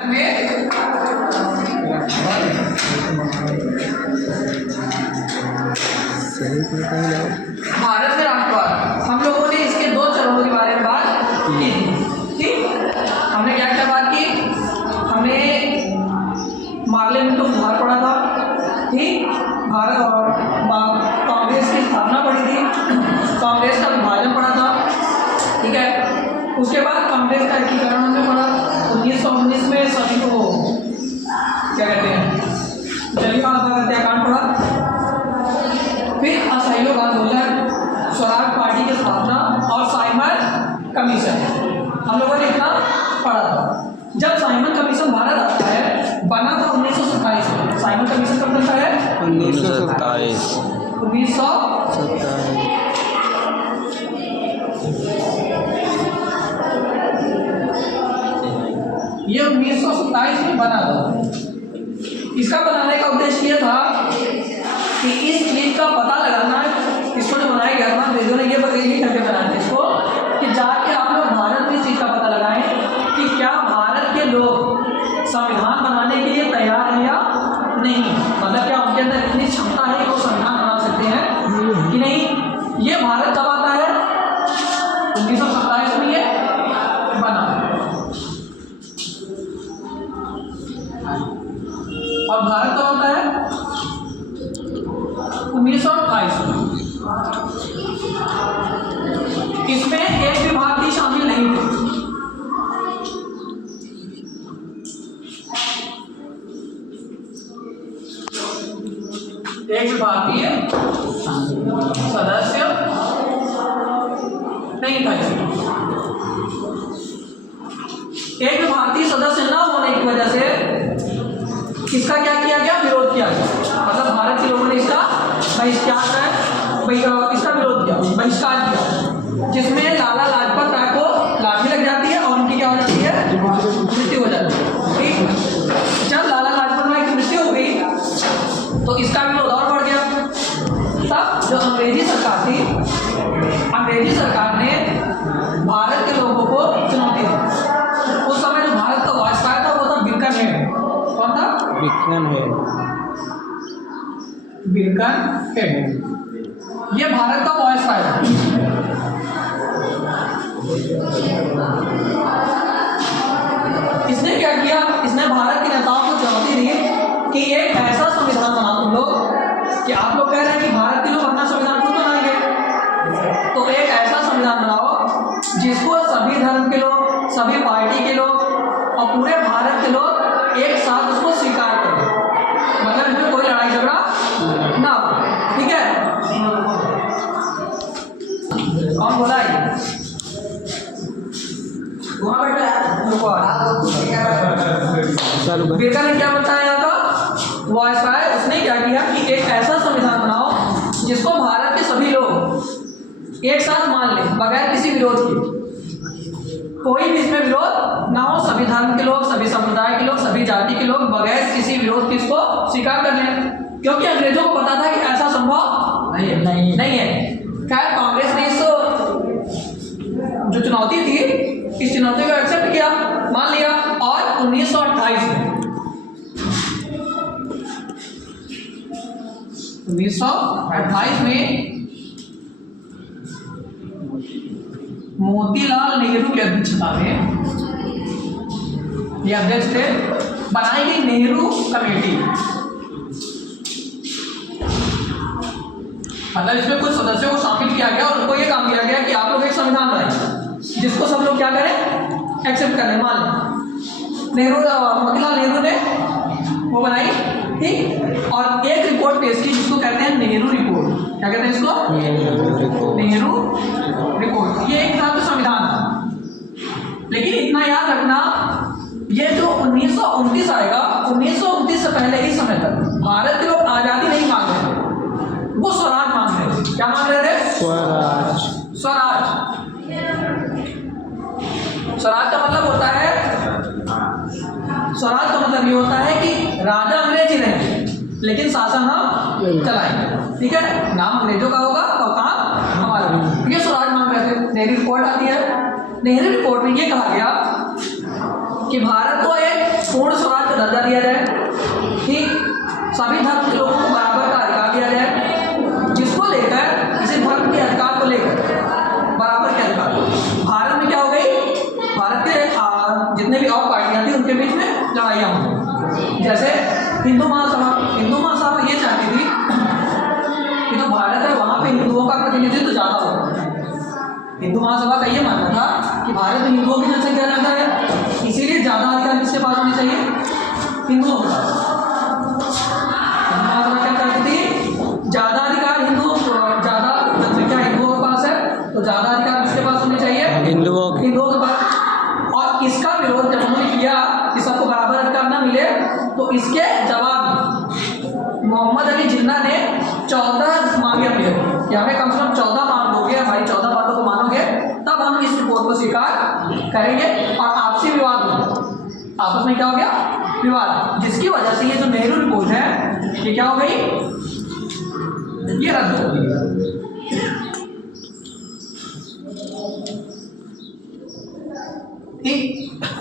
भारत में राष्ट्रवाद, हम लोगों ने इसके दो चरणों के बारे में बात की। ठीक, हमने क्या क्या बात की? हमने मार्लेमेंट ऑफ सुधार पढ़ा था। ठीक, भारत और कांग्रेस की स्थापना पढ़ी थी, कांग्रेस का विभाजन पढ़ा था। ठीक है, उसके बाद कांग्रेस का एकीकरण हमने पढ़ा 1919 में। सभी को क्या कहते हैं, जलियांवाला बाग हत्याकांड पढ़ा। फिर असहयोग आंदोलन, स्वराज पार्टी की स्थापना और साइमन कमीशन, हम लोगों ने इतना पढ़ा था। जब साइमन कमीशन भारत आता है, बना था 1927 में। साइमन कमीशन कब बनता है? 1927। ये 1927 में बना था। इसका बनाने का उद्देश्य ये था कि इस चीज का पता लगाना, इसको जो बनाया गया था, अंग्रेजों ने ये करके बनाया था इसको कि जाके आप लोग भारत में इस चीज का पता लगाएं कि क्या भारत के लोग संविधान बनाने के लिए तैयार हैं या नहीं। मतलब क्या उनके अंदर इतनी क्षमता है कि वो संविधान बना सकते हैं कि नहीं। ये भारत कब आता है? 1927 में ये बना। और भारत कब होता है? 1928 में। इसमें एक भी भारतीय शामिल नहीं थे। एक भी भारतीय सदस्य नहीं था। एक भी भारतीय सदस्य न होने की वजह से इसका क्या किया गया? विरोध किया गया। मतलब भारत के लोगों ने इसका बहिष्कार है, इसका विरोध किया, बहिष्कार किया, जिसमें लाला लाजपत राय को लाठी लग जाती है और उनकी क्या हो जाती है? मृत्यु हो जाती है। ठीक, जब लाला लाजपत राय की मृत्यु हो गई तो इसका विरोध और बढ़ गया। तब जो अंग्रेजी सरकार थी, अंग्रेजी सरकार ने भारत के लोगों को चुनौती दी। उस समय जो भारत का वायसराय था वो था बिकन हेड। कौन था? बिकन हेड। बिकन हेड ये भारत का वायसराय था। इसने क्या किया? इसने भारत के नेताओं को चुनौती दी कि एक ऐसा संविधान बनाओ तुम लोग, कि आप लोग कह रहे हैं कि भारत के लोग अपना संविधान खुद बनाएंगे, तो एक ऐसा संविधान बनाओ जिसको सभी धर्म के लोग, सभी पार्टी के लोग और पूरे भारत के लोग एक साथ उसको स्वीकार करें। मतलब इसमें कोई लड़ाई झगड़ा ना हो। ठीक है, कौन बोला है? वहाँ बैठा बिरका ने क्या बताया यहाँ का वायसराय? उसने क्या किया कि एक ऐसा संविधान बनाओ जिसको भारत के सभी लोग एक साथ मान लें बगैर किसी विरोध के। कोई भी इसमें विरोध ना हो, सभी धर्म के लोग, सभी संप्रदाय के लोग, सभी जाति के लोग बगैर किसी विरोध के इसको स्वीकार कर लें। क्योंकि अंग्रेजों को पता था कि ऐसा संभव नहीं है। खैर, कांग्रेस ने इस जो चुनौती थी, इस चुनौती को एक्सेप्ट किया, मान लिया। और 1928 में मोतीलाल नेहरू की अध्यक्षता में, ये अध्यक्ष थे, बनाई गई नेहरू कमेटी। मतलब इसमें कुछ सदस्यों को शामिल किया गया और उनको ये काम दिया गया कि आप लोग एक संविधान बनाएं जिसको सब लोग क्या करें? एक्सेप्ट करें, मान लें। मोतीलाल नेहरू ने वो बनाई। ठीक, और एक रिपोर्ट पेश की जिसको कहते हैं नेहरू रिपोर्ट। क्या कहते हैं इसको? नेहरू रिपोर्ट। ये एक तरह का संविधान था। लेकिन इतना याद रखना, ये जो 1929 आएगा, 1929 से पहले ही समय तक भारत के लोग आज़ादी नहीं मांग रहे थे, वो स्वराज मांग रहे थे। क्या मांग रहे थे? स्वराज। स्वराज स्वराज का मतलब होता है, स्वराज का मतलब ये होता है कि राजा अंग्रेजी रहे लेकिन शासन हम चलाएंगे। ठीक है, नाम अंग्रेजों का होगा और काम हमारा। ये स्वराज मांग रहे थे। नेहरू रिपोर्ट आती है। नेहरू रिपोर्ट में ये कहा गया कि भारत को एक सभी धर्म के लोगों को बराबर का अधिकार दिया जाए, जिसको लेकर किसी धर्म के अधिकार को लेकर बराबर के अधिकार। भारत में क्या हो गई, भारत के जितने भी और पार्टियां थी उनके बीच में लड़ाइयाँ हुई। जैसे हिंदू महासभा ये चाहती थी कि जो भारत है वहाँ पे हिंदुओं का प्रतिनिधित्व ज़्यादा हो। हिंदू महासभा का ये मानना था कि भारत में हिंदुओं की जनसंख्या ज़्यादा है, इसीलिए ज़्यादा अधिकार किसके पास होने चाहिए, हिंदुओं के पास। हिंदू महासभा क्या चाहती थी, ज़्यादा अधिकार ज़्यादा जनसंख्या हिंदुओं के पास है तो ज़्यादा अधिकार किसके पास होने चाहिए, हिंदुओं के पास। और इसका विरोध जब उन्होंने किया कि सबको बराबर अधिकार ना मिले, तो इसके जवाब मोहम्मद अली जिन्ना ने 14 मांगे अपने कि हमें कम से कम 14 मांग दोगे, हमारी 14 बातों को मानोगे तब हम इस रिपोर्ट को स्वीकार करेंगे। और आपसी विवाद हो, आपस में क्या हो गया, विवाद, जिसकी वजह से ये जो नेहरू रिपोर्ट है ये क्या हो गई, ये रद्द हो गई। ठीक,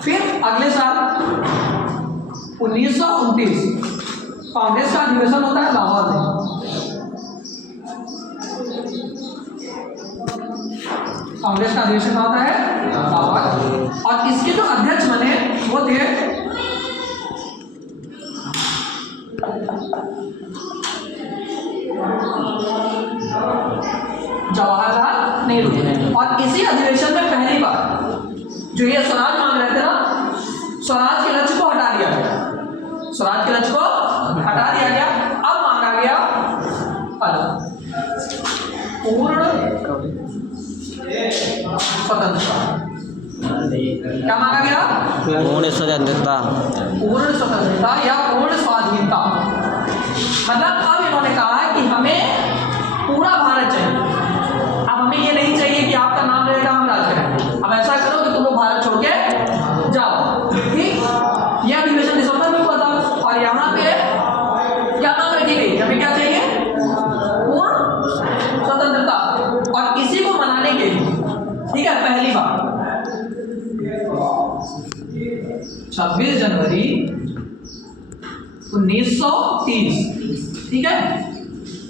फिर अगले साल 1929 कांग्रेस का अधिवेशन होता है लाहौर में। कांग्रेस का अधिवेशन होता है लाहौर, और इसके जो अध्यक्ष बने वो थे जवाहरलाल नेहरू। और इसी अधिवेशन में पहली बार जो ये स्वराज मांग रहे थे ना, स्वराज के लक्ष्य को हटा दिया गया, स्वराज के लक्ष्य को हटा दिया गया। अब मांगा गया पूर्ण स्वतंत्रता। क्या मांगा गया, पूर्ण स्वतंत्रता, पूर्ण स्वतंत्रता या पूर्ण स्वाधीनता। मतलब अब इन्होंने कहा है कि हमें पूरा भारत चाहिए, अब हमें ये नहीं चाहिए कि आपका नाम रहेगा हम राज करें, अब ऐसा करो कि तुम लोग भारत छोड़ के जाओ। ठीक, यह अधिवेशन दिसंबर में हुआ था, और यहाँ पे क्या मांग रखी गई, हमें क्या चाहिए, पूर्ण स्वतंत्रता। और इसी को मनाने के लिए, ठीक है, पहली बार 26 जनवरी 1930, ठीक है,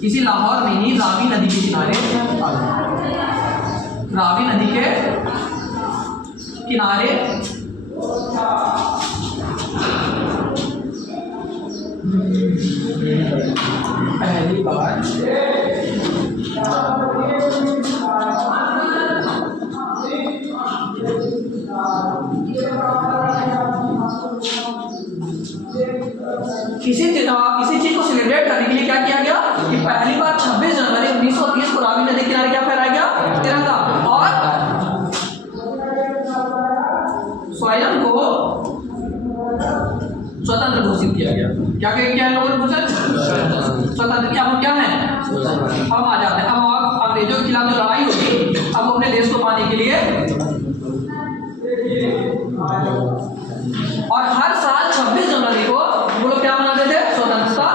इसी लाहौर में ही रावी नदी के किनारे, रावी नदी के किनारे पहली बार इसी चीज को सेलिब्रेट करने के लिए क्या किया गया कि पहली बार 26 जनवरी 1930 को रावी नदी किनारे क्या फहराया गया, तिरंगा। और स्वयं को स्वतंत्र घोषित किया गया। क्या लोगों ने पूछा, स्वतंत्र क्या, हम क्या हैं, हम आजाद हैं। अब अंग्रेजों के खिलाफ जो लड़ाई होगी, अब अपने देश को पाने के लिए, और हर साल 26 जनवरी को वो लोग क्या मनाते थे, स्वतंत्रता।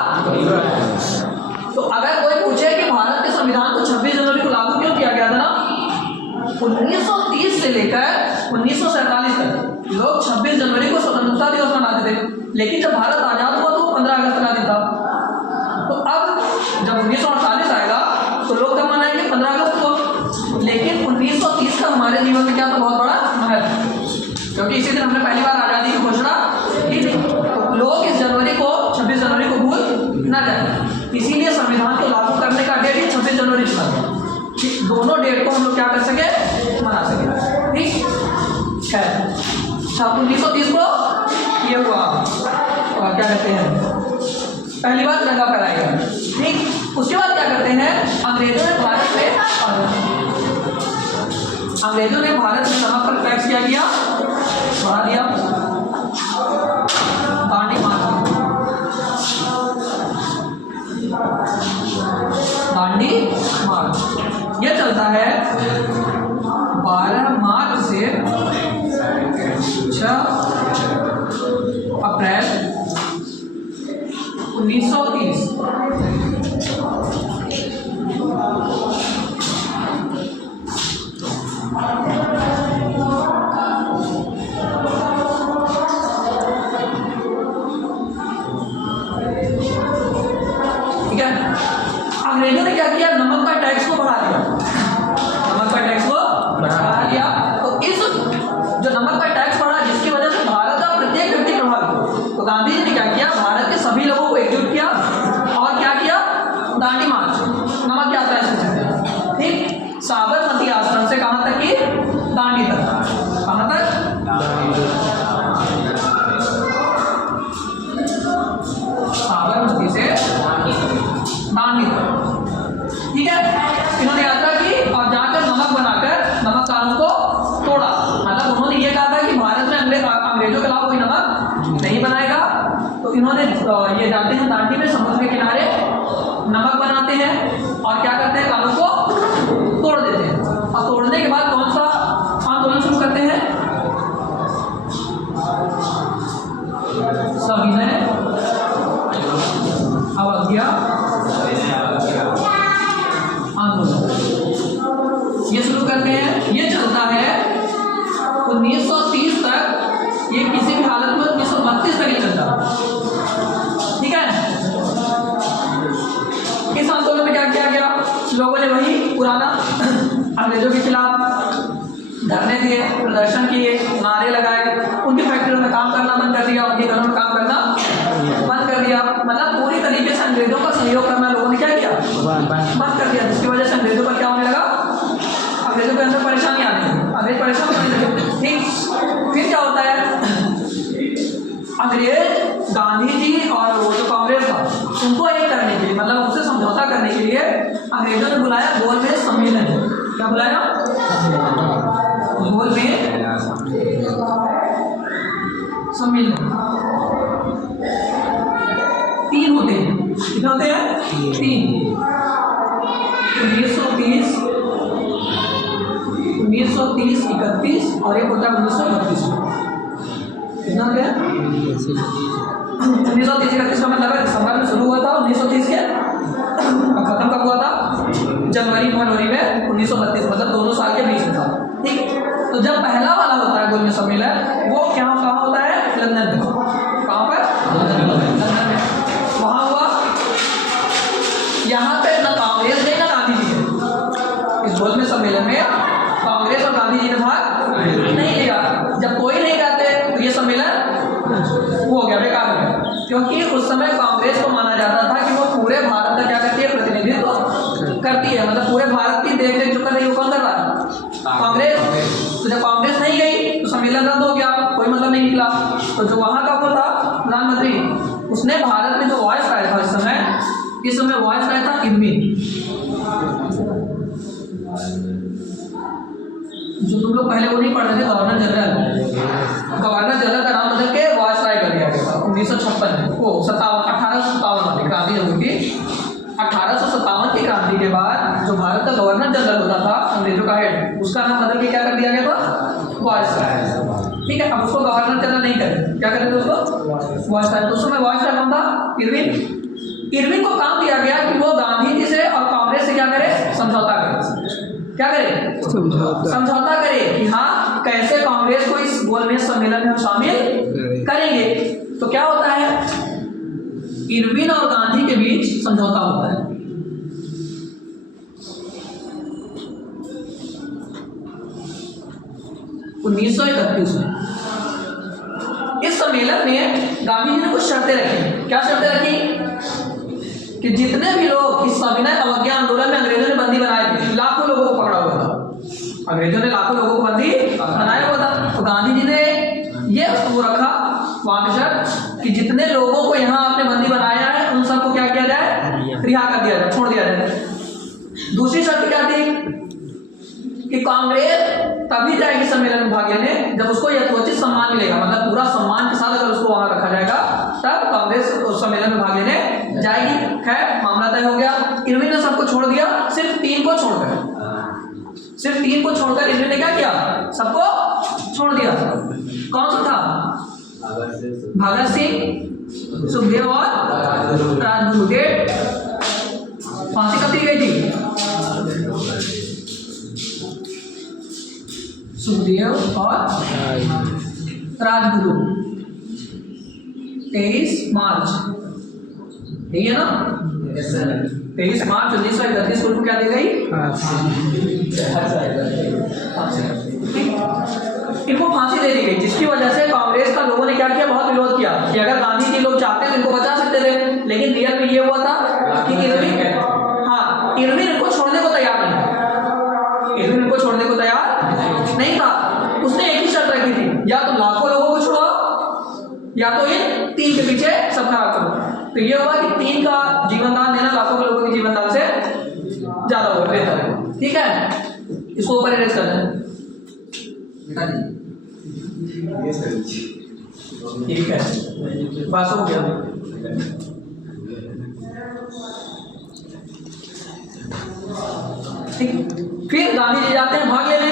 तो अगर कोई पूछे कि भारत के संविधान को 26 जनवरी को लागू क्यों किया गया था ना, 1930 से लेकर 1947 तक लोग 26 जनवरी को स्वतंत्रता दिवस मनाते थे, लेकिन जब भारत आजाद हुआ तो 15 अगस्त का दिन था। तो अब जब 1948 आएगा तो लोग कब मनाएंगे, 15 अगस्त को। लेकिन 1930 का हमारे जीवन में क्या था, बहुत बड़ा महत्व, क्योंकि इसी दिन हमने पहली बार आज़ादी की घोषणा की थी। तो लोग इस जनवरी को, 26 जनवरी को भूल ना जाए, इसीलिए संविधान को लागू करने का डेट ही 26 जनवरी चुना था। दोनों डेट को हम लोग क्या कर सके, मना सके। ठीक है, 1930 को ये हुआ, क्या कहते हैं, पहली बार तिरंगा फहराया गया। ठीक, उसके बाद क्या करते हैं, अंग्रेजों ने भारत में नमक पर टैक्स क्या किया, बढ़ा दिया। दांडी मार्च ये चलता है 12 मार्च से 6 अप्रैल 1930। तो इन्होंने ये जाते हैं दांडी में समुद्र के किनारे नमक बनाते हैं और क्या करते हैं, कानून को तोड़ देते हैं। और तोड़ने के बाद कौन सा आंदोलन शुरू करते हैं, सविनय अवज्ञा आंदोलन, ये शुरू करते हैं। ये चलता है 1930 तक, ये किसी भी हालत में 1932 तक ही चलता। ठीक है, इस आंदोलन में क्या किया गया, लोगों ने वही पुराना अंग्रेजों के खिलाफ धरने दिए, प्रदर्शन किए, नारे लगाए, उनकी फैक्ट्रियों में काम करना बंद कर दिया, उनके घरों में काम करना बंद कर दिया। मतलब पूरी तरीके से अंग्रेजों का सहयोग करना लोगों ने क्या किया, बंद कर दिया, जिसकी वजह से अंग्रेजों का क्या होने लगा, अंग्रेजों के अंदर परेशानी आने लगी, अंग्रेज परेशान होने लगे। ठीक, फिर क्या होता है, अंग्रेज गांधी जी और वो जो कांग्रेस था उनको एक करने के लिए, मतलब उनसे समझौता करने के लिए अंग्रेजों ने बुलाया गोलमेज सम्मेलन। क्या बुलाया, गोलमेज सम्मेलन। 3 होते हैं, कितने होते हैं, 3। 1930, 31 और एक होता है 1932 में। कितना होते हैं, 1930-31 का मतलब है दिसंबर में शुरू हुआ था 1930 के, और खत्म कब हुआ था, जनवरी में 1932, मतलब 2 साल के बीच में था। ठीक, तो जब पहला वाला होता है गोलमेज सम्मेलन, वो कहाँ होता है, लंदन में। कहाँ पर, लंदन में। वहाँ हुआ, यहाँ पे ना कांग्रेस ने ना गांधी जी ने, इस गोलमेज सम्मेलन में कांग्रेस और गांधी जी ने भाग नहीं लिया। जब कोई नहीं जाते तो ये सम्मेलन हो गया, बेकार हो गया, क्योंकि उस समय कांग्रेस को माना जाता था कि वो पूरे भारत का क्या करती है, प्रतिनिधित्व करती है, मतलब पूरे भारत की देख रेख जो कर रही है वो कौन कर रहा है, कांग्रेस। तो जब कांग्रेस नहीं गई तो सम्मेलन रद्द हो गया, कोई मतलब नहीं निकला। तो जो वहाँ का वो था प्रधानमंत्री, उसने भारत में जो वॉइस राय था इस समय वॉइस राय था इरविन, जो तुम लोग पहले वो नहीं पढ़ रहे थे, गवर्नर जनरल का नाम बदल के वॉइस राय कर दिया गया था 1956 में, वो 1857 में क्रांति जब हुई थी। 1857 की क्रांति के बाद जो भारत का गवर्नर जनरल होता था, अंग्रेजों का हेड, उसका नाम बदल के क्या कर दिया गया था, वॉइस राय। ठीक है, अब उसको गवर्नर जनरल नहीं करते, क्या करते उसको, वॉइस राय। तो उस समय वॉइस राय कौन था, इरविन को काम दिया गया कि वो गांधी जी से और कांग्रेस से क्या करे, समझौता करे। क्या करे, समझौता करे कि हाँ कैसे कांग्रेस को इस गोलमेज सम्मेलन में हम शामिल करेंगे। तो क्या होता है, इरविन और गांधी के बीच समझौता होता है। उन्नीस सौ 1931 में इस सम्मेलन में गांधी जी ने कुछ शर्तें रखी। क्या शर्तें रखी, कि जितने भी लोग इस सविनय अवज्ञा आंदोलन में अंग्रेजों ने बंदी बनाए थे, लाखों लोगों को पकड़ा हुआ था, अंग्रेजों ने लाखों लोगों को बंदी बनाया हुआ था। तो गांधी जी ने ये वो रखा वहां पे शर्त कि जितने लोगों को यहाँ आपने बंदी बनाया है उन सबको क्या किया जाए, रिहा कर दिया जाए, छोड़ दिया जाए। दूसरी शर्त क्या थी कि कांग्रेस तभी जाएगी सम्मेलन में भाग लेने जब उसको यथोचित सम्मान मिलेगा, मतलब पूरा सम्मान के साथ अगर उसको वहां रखा जाएगा तब कांग्रेस उस सम्मेलन में भाग लेने जाएगी। खैर मामला तय हो गया, इरविन ने सबको छोड़ दिया, सिर्फ 3 को छोड़कर इरविन ने क्या किया, सबको छोड़ दिया। कौन सा था, भगत सिंह, सुखदेव और राजगुरु। डेट फांसी कब दी गई थी, सुखदेव और राजगुरु 23 मार्च, यही है ना, 23 मार्च 1931 को क्या दी गई, इनको फांसी दे दी गई, जिसकी वजह से कांग्रेस का लोगों ने क्या किया, बहुत विरोध किया कि अगर गांधी जी लोग चाहते तो इनको बचा सकते थे, लेकिन रियल में ये हुआ था कि इरविन इनको छोड़ने को तैयार नहीं था, इरविन इनको छोड़ने को तैयार नहीं था। उसने एक ही शर्त रखी थी, या तो लाखों लोगों को छुड़ाओ या तो इन 3 के पीछे सब खराब करो। तो ये हुआ कि 3 का जीवनदान देना लाखों के लोगों के जीवनदान से ज्यादा होगा, बेहतर है। ठीक है, इसको ऊपर इरेज कर दें। ठीक है, बस हो गया। ठीक, फिर गांधी जी जाते हैं भाग लेने,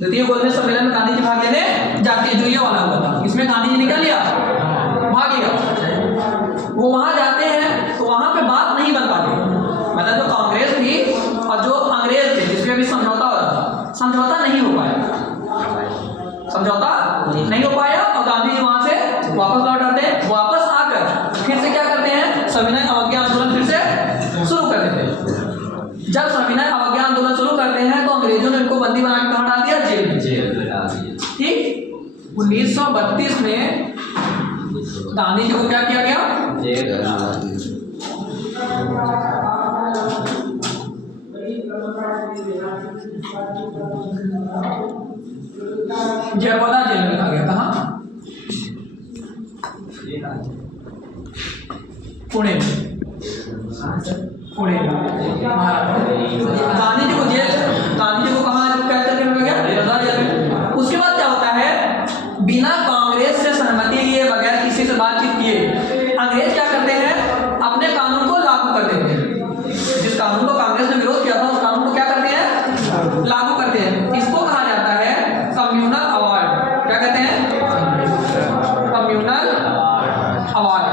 द्वितीय गोलमेज सम्मेलन में गांधी जी भाग लेने जाते हैं, जो ये वाला हुआ था, इसमें गांधी जी ने क्या लिया, भाग लिया। वो वहां जाते हैं तो वहां पे बात नहीं बन पाती, मतलब जो कांग्रेस थी और जो अंग्रेज थे जिसमें भी समझौता हो रहा था, समझौता नहीं हो पाया, समझौता नहीं हो पाया और गांधी जी वहां से वापस लौट आते हैं। वापस आकर फिर से क्या करते हैं, सविनय अवज्ञा आंदोलन फिर से शुरू कर देते हैं। जब सविनय अवज्ञा आंदोलन शुरू करते हैं तो अंग्रेजों ने उनको बंदी बना के कहाँ डाल दिया, जेल में डाल दिया। ठीक, 1932 में गांधी जी को क्या किया गया, जेल में डाल दिया। जरवदा जेल में रखा गया, कहाँ, पुणे में, पुणे महाराष्ट्र। गांधी जी को जेल, गांधी जी को कहाँ कैद करके रखा गया, जरवदा जेल में। उसके बाद क्या होता है, बिना कांग्रेस से सहमति लिए, बगैर किसी से बातचीत किए अंग्रेज क्या करते हैं, अपने कानून को लागू कर देते हैं। जिस कानून को कांग्रेस ने विरोध किया था उस कानून को क्या करते हैं, लागू करते हैं। इसको कहा जाता है कम्युनल अवार्ड। क्या कहते हैं, कम्युनल अवार्ड।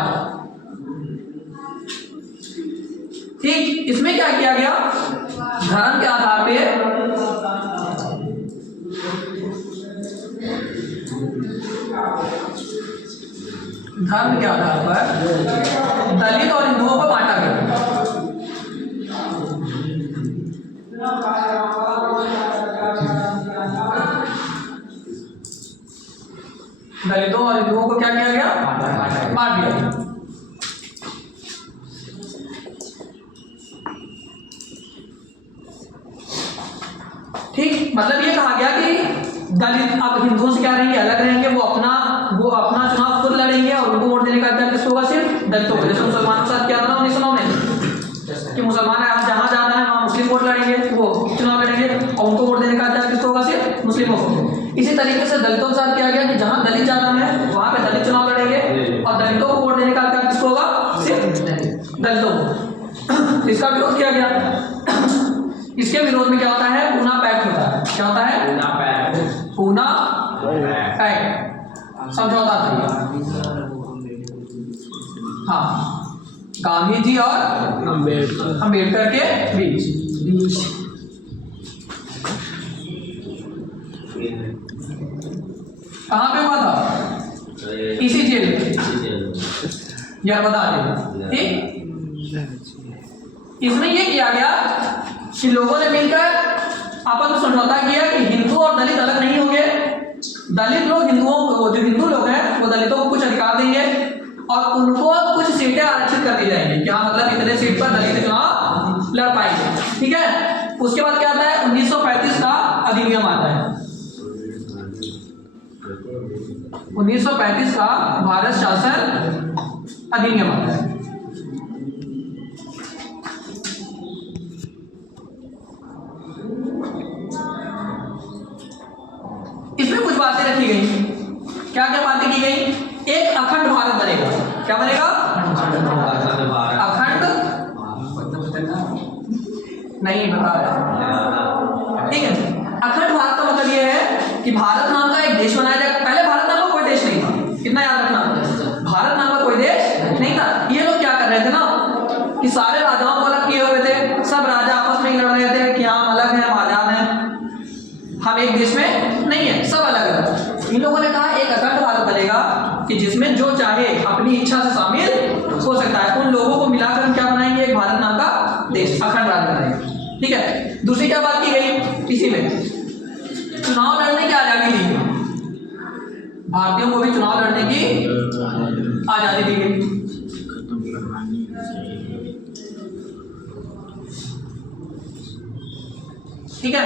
ठीक, इसमें क्या किया गया, धर्म के आधार पे धर्म के आधार पर दलित और हिंदुओं को बांटा गया। दलितों और हिंदुओं को क्या किया गया, बांट दिया गया। ठीक, मतलब ये कहा गया कि दलित अब हिंदुओं से क्या रहेंगे, अलग रहेंगे, वो अपना चुनाव खुद लड़ेंगे और उनको वोट देने का अधिकार किसको होगा, सिर्फ दलितों को। जैसे मुसलमानों के साथ क्या था 1909 में कि मुसलमान जहां जाना है वहां मुस्लिम वोट लड़ेंगे, वो चुनाव लड़ेंगे और उनको वोट देने का अधिकार किसको होगा, सिर्फ मुस्लिमों को। इसी तरीके से दलितों के साथ किया गया कि जहां दलित जाना है वहां पे दलित चुनाव लड़ेंगे और दलितों को वोट देने का अधिकार किसको होगा, सिर्फ दलितों को। इसका विरोध किया गया। इसके विरोध में क्या होता है, पूना पैक्ट होता है। क्या होता है, पूना पैक्ट, समझौता था। हाँ, गांधी जी और अंबेडकर के बीच। कहाँ पे हुआ था, इसी जेल में, जरवदा जेल। ठीक, इसमें यह किया गया कि लोगों ने मिलकर आपस में समझौता किया कि हिंदू और दलित अलग नहीं होंगे। दलित लोग हिंदुओं को, जो हिंदू लोग हैं वो दलितों को कुछ अधिकार देंगे और उनको कुछ सीटें आरक्षित कर दी जाएंगी। क्या मतलब, इतने सीट पर दलित चुनाव लड़ पाएंगे। ठीक है, उसके बाद क्या आता है, 1935 का अधिनियम आता है। 1935 का भारत शासन अधिनियम आता है। इसमें कुछ बातें रखी गई। क्या क्या बातें की गई, एक अखंड भारत बनेगा। क्या बनेगा, अखंड, नहीं बता रहे। ठीक है, अखंड भारत का मतलब यह है कि भारत नाम का एक देश बनाया जाएगा। पहले भारत नाम का कोई देश नहीं था, कितना याद रखना, भारत नाम का कोई देश नहीं था। ये लोग क्या कर रहे थे ना कि सारे राजाओं को अलग किए हुए थे, सब राजा आपस में लड़ रहे थे कि हम अलग हैं, हम आजाद हैं, हम एक देश में नहीं है, सब अलग अलग। इन लोगों ने कहा एक अखंड भारत बनेगा कि जिसमें जो चाहे अपनी इच्छा से शामिल हो सकता है। उन लोगों को मिलाकर हम क्या बनाएंगे, एक भारत नाम का देश, अखंड राज्य बनाएंगे। ठीक है, दूसरी क्या बात की गई, इसी में चुनाव लड़ने की आजादी दी गई। भारतीयों को भी चुनाव लड़ने की आजादी दी गई। ठीक है,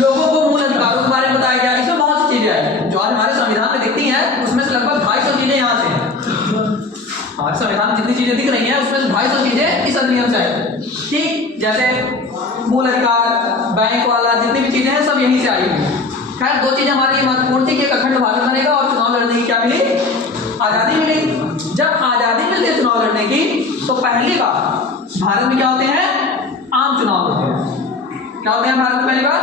लोगों को मूल अधिकारों के बारे में बताया गया। इसमें बहुत सी चीजें आई जो आज हमारे संविधान में दिखती हैं, उसमें से लगभग 250 चीजें यहाँ से हैं। हमारे संविधान में जितनी चीजें दिख रही हैं उसमें से 250 चीजें इस अधिनियम से आई। ठीक, जैसे मूल अधिकार, बैंक वाला, जितनी भी चीजें हैं सब यहीं से आई हुई। खैर, दो चीजें हमारी महत्वपूर्ण थी कि एक अखंड भारत बनेगा और चुनाव लड़ने मिली? क्या मिली? आज़ादी मिली। जब आज़ादी मिलती है चुनाव लड़ने की, तो पहली बार भारत में क्या होते हैं? आम चुनाव होते हैं। क्या होते हैं भारत में पहली बार?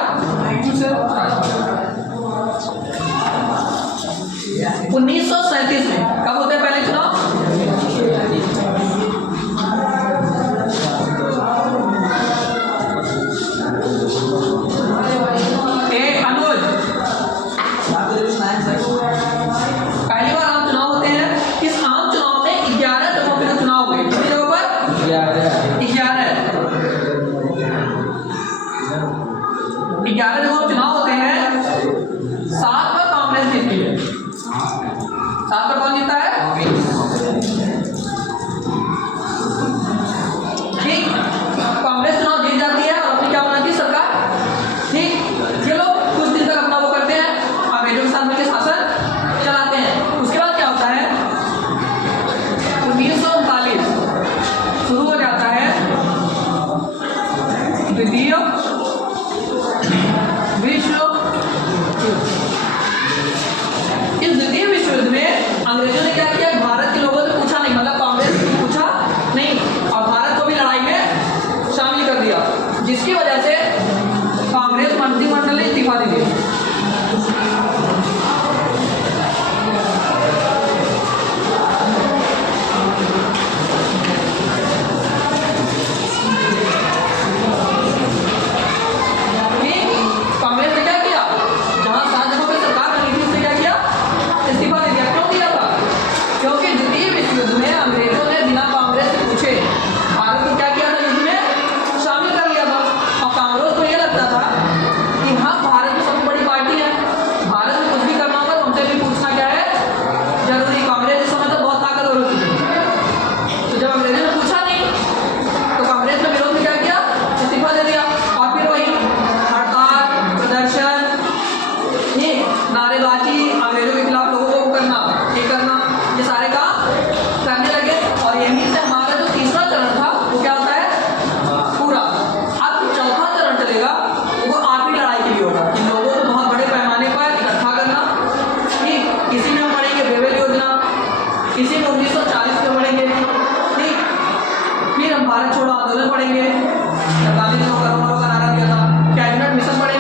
1937 में कब होते हैं पहले चुनाव? अनुज, पहली बार आम चुनाव होते हैं। इस आम चुनाव में 11 जगहों पर चुनाव हुए। कितनी जगहों पर? 11 जगहों पर चुनाव होते हैं। 7 पर कांग्रेस जीतती है। 7 पर कौन जीतता है? ठीक, कांग्रेस चुनाव जीत जाती है और अपनी क्या बनाती है? सरकार। ठीक, ये लोग कुछ दिन तक अपना वो करते हैं, अंग्रेजों के साथ मिलकर शासन चलाते हैं। उसके बाद क्या होता है? 1939 शुरू हो जाता है द्वितीय विश्व युद्ध। इस द्वितीय विश्व युद्ध में अंग्रेजों ने क्या किया? भारत के लोगों से पूछा नहीं, मतलब कांग्रेस से पूछा नहीं, और भारत को भी लड़ाई में शामिल कर दिया, जिसकी वजह से कांग्रेस मंत्रिमंडल ने इस्तीफा दे दिया। कांग्रेस ने क्या किया? जहां 7 जगहों पर सरकार बनी थी, उसने क्या किया? इस्तीफा दे दिया। क्यों दिया था? क्योंकि द्वितीय विश्व युद्ध में अंग्रेजों ने बिना कांग्रेस से पूछे भारत को क्या किया था? युद्ध में शामिल कर लिया था। और कांग्रेस को यह लगता था कि हाँ, भारत में सबसे बड़ी पार्टी है, भारत में कुछ भी करना होगा तो हमसे भी पूछना क्या है? जरूरी। कांग्रेस इस समय तो बहुत ताकतवर हो चुकी है। तो जब अंग्रेजों ने पूछा नहीं, तो कांग्रेस ने विरोध में क्या किया? इस्तीफा दे दिया। और फिर वही हड़ताल, प्रदर्शन, नारेबाजी, अंग्रेजों के खिलाफ लोगों को करना, ये करना, ये सारे काम करने लगे। और यहीं से हमारा जो तीसरा चरण था वो क्या होता है? पूरा। अब चौथा चरण चलेगा, वो आखिरी लड़ाई के लिए होगा कि लोगों को बहुत बड़े पैमाने पर इकट्ठा करना। ठीक, इसी में हम पढ़ेंगे बेवेल योजना, इसी में 1940 में पढ़ेंगे। ठीक, फिर हम भारत छोड़ो आंदोलन पढ़ेंगे, गांधी जी ने करोड़ों का नारा दिया था, कैबिनेट मिशन पढ़ेंगे।